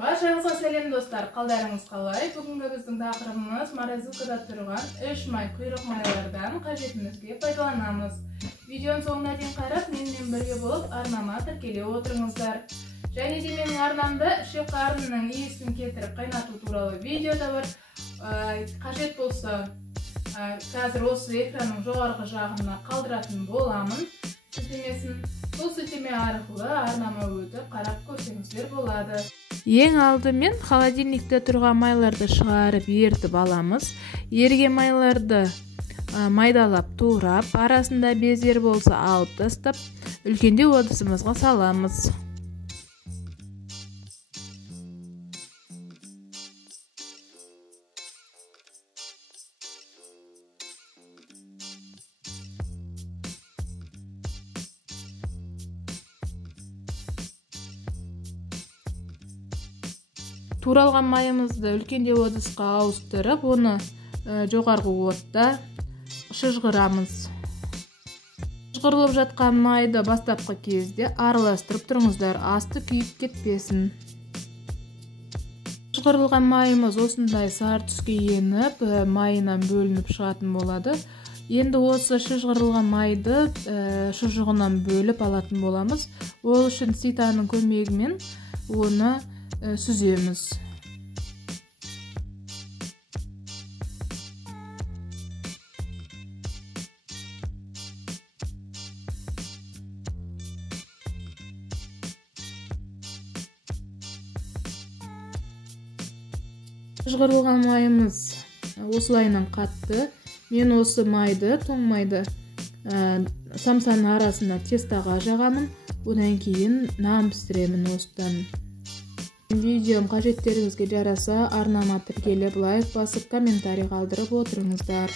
Barşаңызға сәлем достар, қалдарыңыз қалай? Бүгінгі біздің тақырыбымыз морозилкада тұрған 3 май құйрық майлардан қажетімізге пайдаланамыз. Видеоның соңына дейін қарап, менімен бірге болып арнама тіркеле отырыңыздар. Және де менің арнамда ішек қарынның иісін кетіріп қайнату туралы видео да бар. Қажет болса, қазір осы экранның жоғарғы жағына қалдыратын боламын. Сілтемесін. Сол сілтеме арқылы арнама өтіп қарап көрсеңіздер болады. Ең алдымен холодильникте тұрған майларды шығарып ертіп аламыз. Ерген майларды майдалап турап, арасында бездер болса алып тастап, үлкендеу ыдысымызға саламыз. Туралған майымызды үлкендеу ыдысқа ауыстырып, оны жоғарғы отта шыжғырамыз. Шыжғырылып жатқан майды бастапқы кезде араластырып тұрыңыздар, асты күйіп кетпесін. Шыжғырылған майымыз осындай сары түске еніп, майынан бөлініп шығатын болады. Енді осы шыжғырылған майды шұжығынан бөліп алатын боламыз. Ол үшін ситаның көмегімен оны сүземіз. Шыжғырылған майымыз осылайынан қатты. Мен осы майды, тоң майды самсаның арасында тестаға жағамын. Одан кейін нан пісіремін осыдан. Видеом қажеттеріңізге жараса, арнама тіркеліп, лайк басып, комментарий қалдырып отырыңыздар.